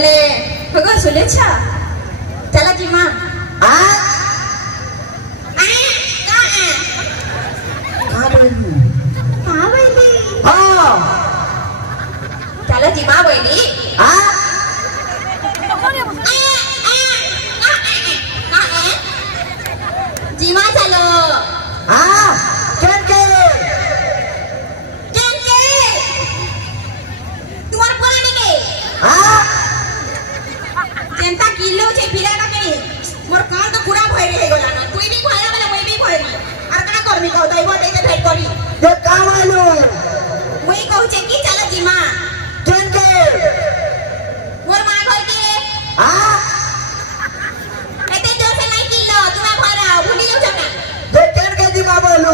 बोले भगो सुले छा चला जी मां आ हां बोली हां चला जी मां बोली आ जी मां चलो आ केन के तुम्हार पुराने के आ जनता किलो छे फिराटा के मोर कान तो पूरा भय रे गला ना तुई भी भयरा वाला मैं भी भयरी और कना करमी कहू दैबो देते भेट करी ये काम आलो मुई कहू छे की चला जी मां केन के मोर मां घर के आ एते जोर से नहीं किलो तुम्हार भयरा भूली जाऊ छका ये केन के जी बाबा लो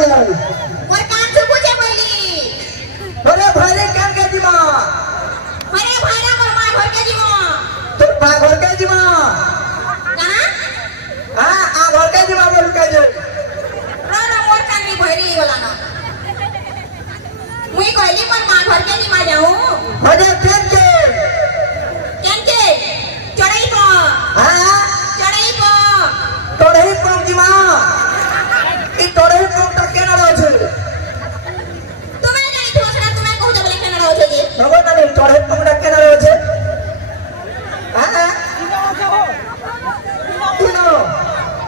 मोर कान से पूछे बोली अरे भरे केन के जी मां अरे भयरा मोर मां घर के जी मां तो पा घर के जी मां कहां हां आ घर के जी मां बोल के जे ना ना मोर कान भी भयरी गला ना मुई कहली मोर मां घर के जी मां जाऊं अरे केन के चढ़ाई को हां चढ़ाई को तोड़ही पम जी मां ई तोड़ही पम त केन रहो छे तुम्हें नहीं दूसरा तुम्हें कहू जब लेके ना रहो छे नगो ना तोड़ही पम त केन रहो छे हां तुनो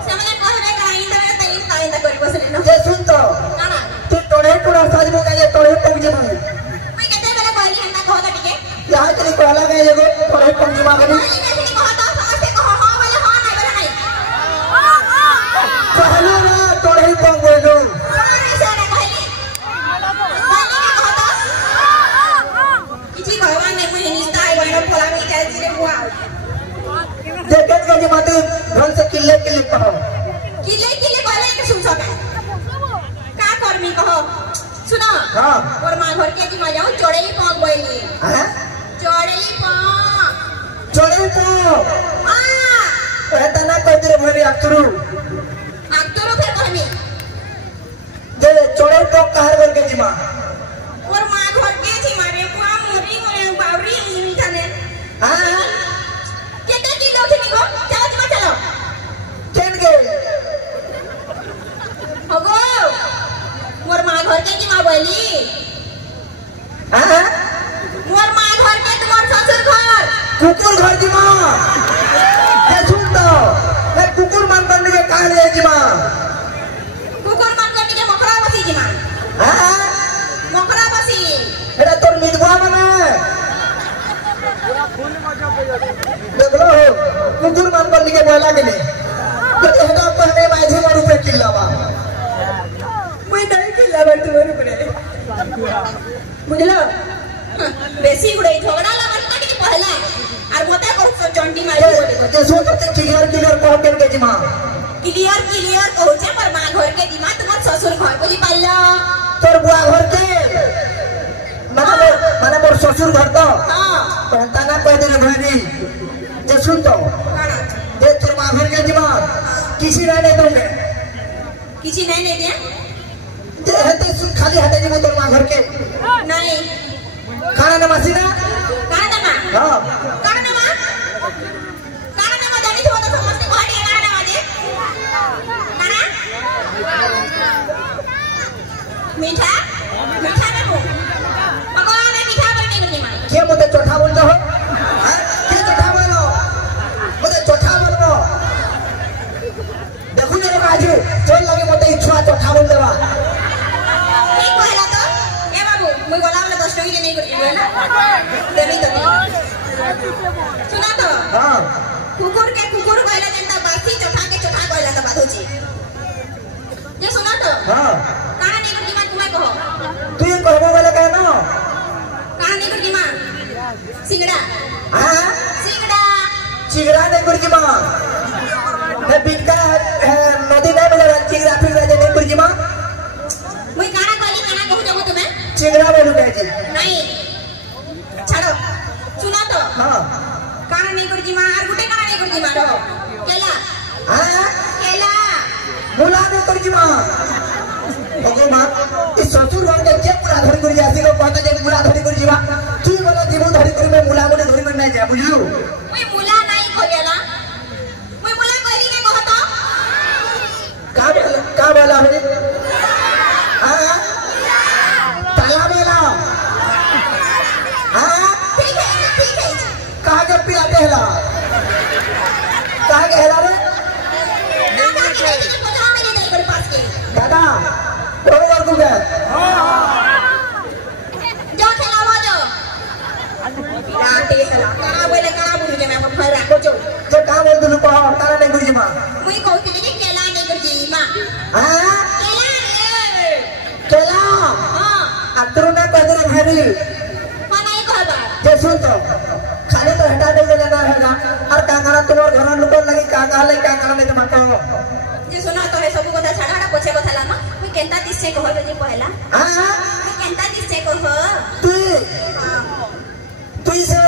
सामने कहबे कराई तमे तई ताई ता करी बसले न जे सुन तो काना तू तोड़ही पूरा साज में गए तोड़ही पम जी मां मैं केते बेले कहली हंता कहता टिके यहाँ तेरी कहला गए एगो तोड़ही पम जी मां गनी कहली कैसे कहता समझते कहो हां बोले हां नहीं बोले नहीं कहलो ना तोड़ही पम बोलो अरे सारा कहली कहता किछि भगवान ने मुझे निस्ता है बनो फला में क्या जिरे हुआ देखत के जी माते घर से किले किले कहो किले किले कहले के सुन सके का करमी कहो सुनो हां और मां घर के जी मां जाऊं चढ़ई पाग बोली हां चढ़ई पाग तोड़ही पम हां ए तना कह दे भरी अतरू आक्तरो फिर कहमी जे तोड़ही पम कहर घर के जी मां और मां घर के जी मारे पुआ मुरी मुरे बावरी थाने हां केते किलो थी गो चलो जी मां चलो केन के हगो मोर मां घर के जी मां बोली हां मोर मां घर के तुम्हार ससुर घर कुकुर घर जी मां ये सुन तो मैं कुकुर मान बनने के कहा ले जी मां कुकुर मान करने के मकरा बसी जी मां हां मकरा बसी एटा तोर मिदवा बना देख लो कुकुर मान बनने के बोला के नहीं तो एटा पहले माझे में रुपए किला बा मैं नहीं किला बा तुम्हारे ऊपर बुझलो बेसी उड़े झगड़ा लगन काटी के पहला और मते को चंडी मारी बोली ये सो करते क्लियर क्लियर कह के जी मां क्लियर क्लियर कहूचे पर मां घर के दिमा तुम्हार ससुर घर बुझी पाइला तोर बुआ घर के माने मोर ससुर घर तो हां पहता ना कह दे भरी जे सुन तो काना दे तोर मां घर के जी मां किसी रहने दोगे किसी नहीं ले दिया जे हते खाली हटे जी तोर मां घर के नहीं खाना न मसीना काना मा हां काना मा जानी तो समझते घाटी काना मा दे काना मीठा मीठा में को भगवान ने मीठा बोलने को दिमा के मते चोठा बोल हो हां के चोठा बोलो मते चोठा बोलबो देखु ने आज चल लगे मते इच्छा चोठा बोल देवा एक कहला तो ए बाबू मुई गला वाला 10 टकी नहीं करी ना देनी तो सुना तो हां कुकुर कहला जनता बासी चोठा के चोठा कहला तो बात होची ये सुना तो हां काना नहीं करी मां तुम्हें कहो तू ये कहबो वाला कहनो काना नहीं करी मां सिंगड़ा हां सिंगड़ा चिगरा ने गुरजी मां मैं बिका नदी में मिला चिगरा फिर राजे ने गुरजी मां मुई काना कहूं जब तुम्हें चिगरा बोलू कह जी नहीं छाड़ो सुना तो हां काना नहीं करी मां और गुटे काना नहीं करी मारो केला हां केला मुला ने गुरजी मां ओके मां इस ससुर घर के जे पूरा धरी गुरजी आसी को कहता जे मुला धरी गुरजी मां तू बोला जीव धरी गुरजी में मुला बोले धरी में नहीं जा बुझलू राते सला करा बोले करा बुझे मैं फर राखो जो जे का बोल दुनु को तारा नहीं गुरुजी मां मुई कहती कि केला नहीं गुरुजी मां हां केला केला हां अतरु ना कदर भारी मनाई कहबा जे सुन तो खाली तो हटा दे देना हैगा और कांगड़ा तुम्हार घर लोग लगी काका ले कांगड़ा नहीं तो मत जे सुना तो है सब কথা ছাড়া পছে কথা লামা মুই কেনতা দিছে কহ যে পহলা हां मुई केनता दिसे कह तू से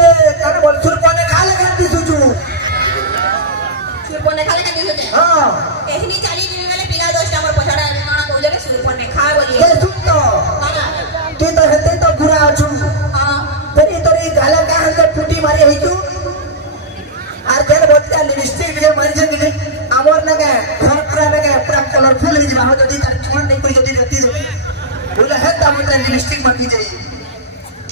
काने बोल सुर कोने खा ले करती सुजू सुरपने खाले का दिसे हां एहनी चाली दिन वाले पिला 10 टा मोर पछाड़ा मां कहले रे सुरपने खा बोली ये सुन तो तू तो हेते तो पूरा आजू हां तेरी तोरी गाला का हल फुटी मारी है तू आर केन बोलता लिपस्टिक के मारी जे दिने आमर लगे घर पूरा लगे पूरा कलरफुल हो जाबा जदी तार छोड़ नहीं कोई जदी रहती बोले है ता मतलब लिपस्टिक बाकी जाई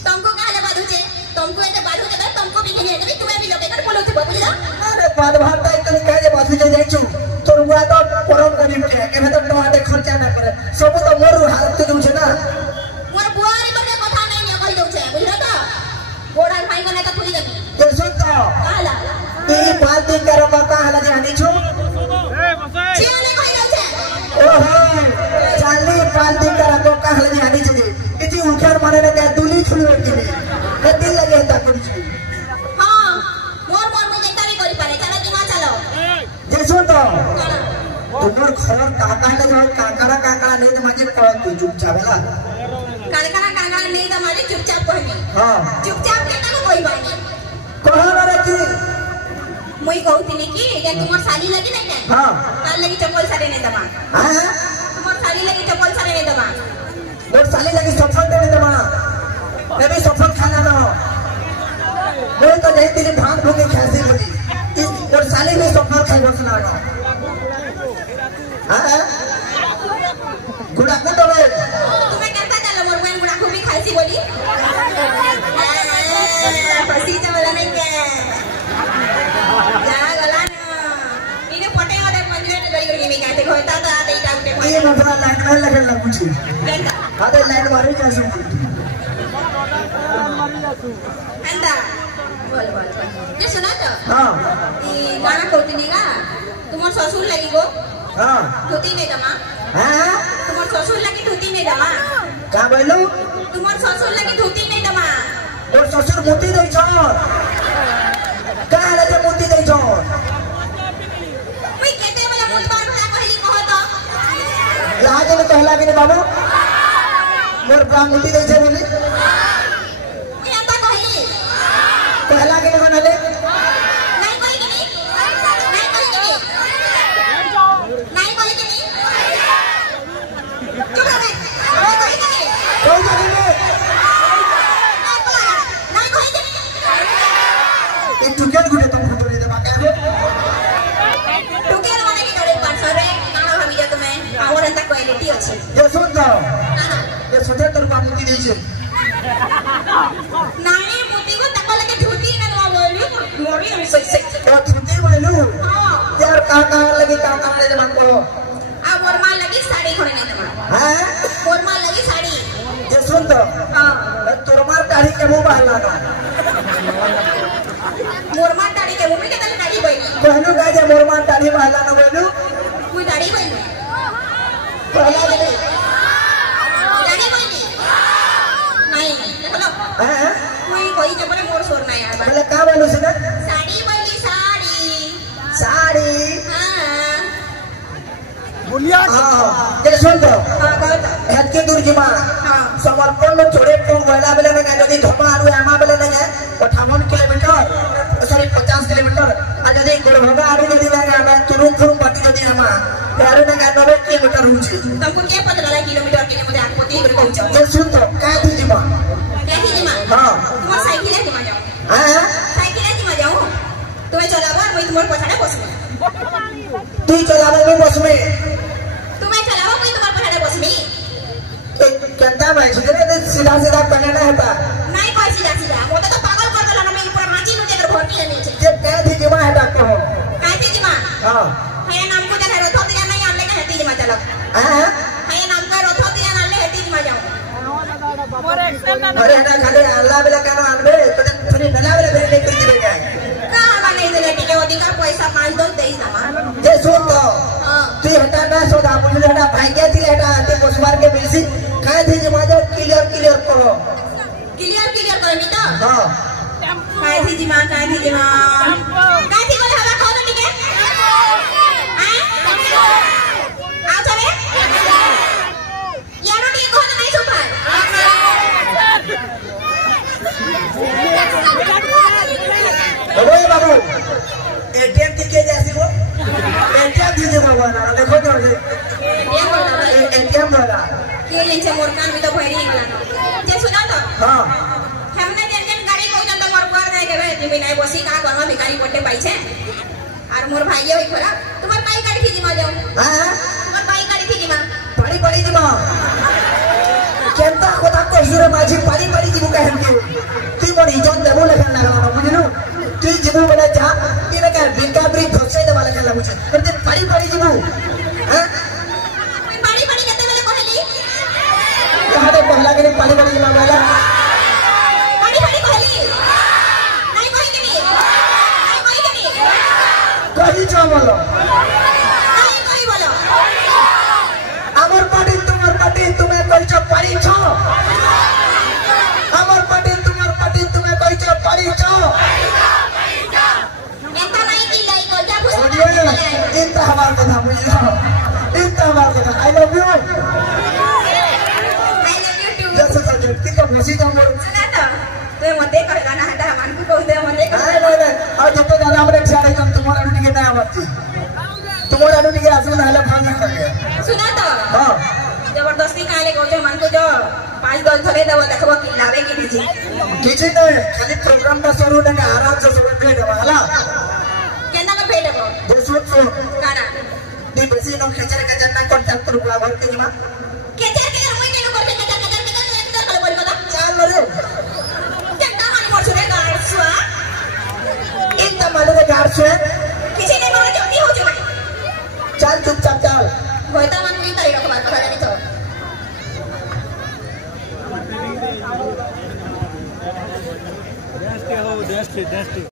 तुमको काले बादू छे तुमको एते बादू के तुमको भी नहीं है तुम्हें भी लोगे कर बोलो थे बाबू जा अरे बात भात इतनी कह जे बासु जे जाइछु तोर बुआ तो परम गरीब के केने तो टमाटे खर्चा ना करे सब तो मोर हाथ तो दउ छे ना मोर बुआरी बने कथा नहीं ने कहि दउ छे बुझलो तो गोड़ा भाई कोने तो खुली देबी ये सुन तो काला ई बात दिन करो का हला जानी छु चियाले कहि दउ छे ओहो चाली पाल दिन करो का हला जानी छु इति उखर माने ने का दुली खुलवे के कति लगे ता कुछ हां मोर मोर में जेता भी करि पारे चलो दिमा चलो जे सुन तो काला तुमर घर काका ने जो काका नहीं तो माजे कौन तू चुपचाप है काका नहीं तो मारे चुपचाप कहनी हां चुपचाप केता को कोई बानी कहो ना रे की मुई कहतिनी कि जे तुमर साली लगी नहीं ना हां तार लगी चप्पल सारे नहीं दमा हां तुमर साली लगी चप्पल सारे नहीं दमा मोर साली लगी सफल देने दमा मैं भी सफल खाना ना मैं तो नहीं तेरी भांग भूंगी खासी बोली इस मोर साली भी सफल खाई बसना ना हां गुड़ा को तो रे तुम्हें कहता चलो मोर बहन गुड़ा को भी खासी बोली फसी तो वाला नहीं के जा गला ना इने पटे वाले मंदिर में गई गई में कहते होता था आते ही टाउटे में ये मुझे लाइन में लगन लग मुझे कहता आधे लाइन मारे जा सुन कहता बोल बोल ये सुना तो हां ये गाना कहती का तुम्हार ससुर लगी गो हां धोती नहीं दमा हां तुम्हार ससुर लगी धोती नहीं दमा का बोलू तुम्हार ससुर लगी धोती नहीं दमा और ससुर मोती दई छ का हला जे मोती दई छ मुई केते वाला मुई बार वाला कहली कहो तो लागे ने कहला के बाबू मोर बा मोती दई छ बोली ये आता कहली कहला के बनले नहीं कोई के नहीं नहीं कोई के नहीं चुप रह नहीं कोई के नहीं कोई जगह में नहीं कोई के नहीं एक टुकड़ गुडे तुम फोटो ले दे बाके टुकेल माने की करे 500 रे काना भाभी जा तुम्हें और अंता क्वालिटी अछि ये सुन तो ये सोचे तोर बा मोती दई छ नहीं मोती को तक लगे धोती ना दवा बोली मोरी हम सही तो छुट्टी बोलू हां यार का लगी का ले मन को आ मोर मां लगी साड़ी खोने नहीं दमा हैं मोर मां लगी साड़ी ये सुन तो हां तोर मार दाढ़ी के मुंह बाहर लाना मोर मां दाढ़ी के मुंह में के तले दाढ़ी बई कहलू का जे मोर मार दाढ़ी बाहर लाना बोलू कोई दाढ़ी बई कहला के दाढ़ी बई नहीं देखो हैं कोई कोई जब मोर सोर ना यार बोले का बोलू से साड़ी बई साड़ी साड़ी हां बुलिया हां ये सुन तो हां कहता हेत के दूर जीमा हां समर्पण में छोड़े को वेला बेले ने जदी धमा आरु आमा बेले ने 58 किलोमीटर सॉरी 50 किलोमीटर आ जदी गोरभगा आरु जदी लगा आमा तुरु फुरु पाटी जदी आमा यार ने 90 किलोमीटर होची तुमको क्या पता लगा किलोमीटर के मुझे आगपति कर पहुंचाओ ये सुन तो का थी जीमा कैसी जी मां हां तुम्हार साइकिल है जी जाओ हां साइकिल है जी जाओ तुम्हें चलावा मैं तुम्हारे पछाड़े बसू तू चलावे में बस में तुम्हें चलावा मैं तुम्हारे पछाड़े बसमी केंता भाई सीधे सीधा सीधा कहना ना होता नहीं कोई सीधा सीधा वो तो पागल कर देला ना मैं ऊपर माची नु देकर भर्ती है नीचे ये कै थी जीमा है डॉक्टर हो कैसी जी मां हां है नाम को जगह रथो दिया नहीं आले का हेती जी मां चलो हां है नाम का रथो दिया ना आले हेती जी मां जाओ अरे ना खाली अल्लाह बेला कानो आनबे तो क्लियर करनी तो हां काय थी जिमा काय थी बोले हवा खाओ ना ठीक है हां आओ चले यारो ठीक हो नहीं सुपर ओए बाबू एटीएम के जैसी वो एटीएम दीजिए बाबा ना देखो तो एटीएम वाला ये यांच्या मोरकान भी तो भैरी निकला जे सुना तो हां हमने जन गाड़ी को जन तो मोर पर जाय के बे तुम नहीं बसी का करवा भिखारी पट्टे पाई छे और मोर भाई होई खरा तुम्हार बाई गाड़ी थी जिमा जाओ हां तुम्हार बाई गाड़ी थी जिमा पड़ी पड़ी जिमा केनता कोता कहिरो माझी पड़ी पड़ी जिमु का हमके ती मोर इजन देबो लेखन लागला बुझिनु ती जिमु बना जा इने का बिका ब्री धोसे देबा लेखन लागु छे ते पड़ी पड़ी जिमु हां बड़ी बड़ी केते बेले कहली कहा दे पहला के पड़ी पड़ी जिमा वाला बड़ी बड़ी कहली नहीं कहि के नहीं कहि छ बोलो नहीं कहि बोलो আমার পার্টি তোমার পার্টি তুমি কইছ পারি ছ আমার পার্টি তোমার পার্টি তুমি কইছ পারি ছ एता नहीं की लाई को जा खुश इंता हमार কথা বুঝছো इंता हमार কথা I love you I love you too जैसे सब्जेक्ट की तो बसी जाम सुना तो ते मते कहला ना हटा मन को कहते मते नहीं नहीं और जब तक दादा हमरे छाड़े कम तुम्हारा ड्यूटी के ना आती तुम्हारा ड्यूटी के आसू ना हला भाग कर गया सुना तो हां जबरदस्ती काले कहते मन को जो 5-10 थले देबो देखबो कि लावे कि नहीं किछि नहीं खाली प्रोग्राम का शुरू ना आराम से सब भेट वाला केना का भेटबो दोसो काना दी बसी नो खेचर का जन्ना कांटेक्ट रुपया भर के जमा केचर के मुई केनो करते केचर कर बोल बता चाल मरे केना मानी मोर सुने गाड़सुआ इंता मालूम है गार्ड से किसी ने मोर जल्दी हो चुका चल चुपचाप चल होता मन नहीं करी रखवा पता नहीं तो देश के हो देश के